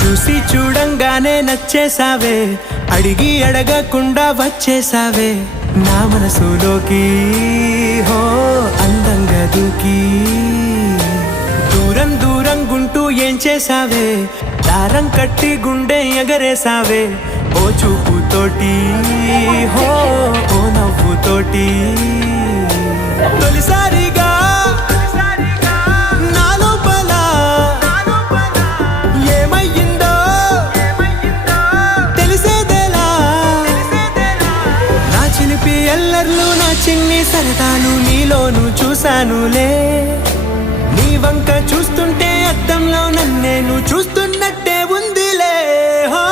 చూసి చూడంగానే నచ్చేసావే, అడిగి అడగకుండా వచ్చేసావే నా మనసులోకి. హో అందంగా దూకి దూరం దూరం గుంటూ ఏం చేసావే, దారం కట్టి గుండె ఎగరేసావే ఓ చూపుతోటి. హో ఓ నవ్వుతోటి తొలిసారిగా నా లోపల ఏమయ్యిందో తెలిసేదేలా. నా చిలిపి ఎల్లర్లు నా చిన్ని సరదాలు నీలోను చూశానులే. నీ వంక చూస్తుంటే అద్దంలో నన్నేను చూస్తున్నట్టే ఉందిలే. హో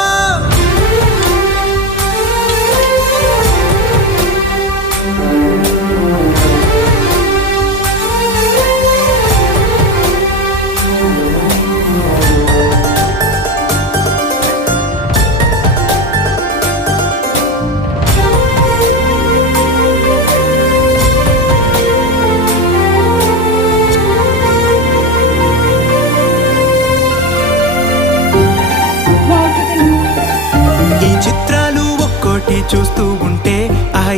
చిత్రాలు ఒక్కోటి చూస్తూ ఉంటే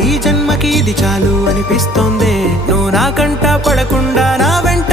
ఈ జన్మకి ఇది చాలు అనిపిస్తోంది. నువ్వు నా కంట పడకుండా నా వెంట